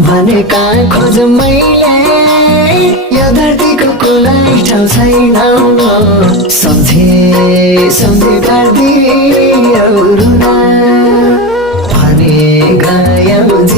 भने कहाँ खोज मैले यो धरतीको कुनै ठाउँ छैन सम्झे सम्झे गर्दियो रुना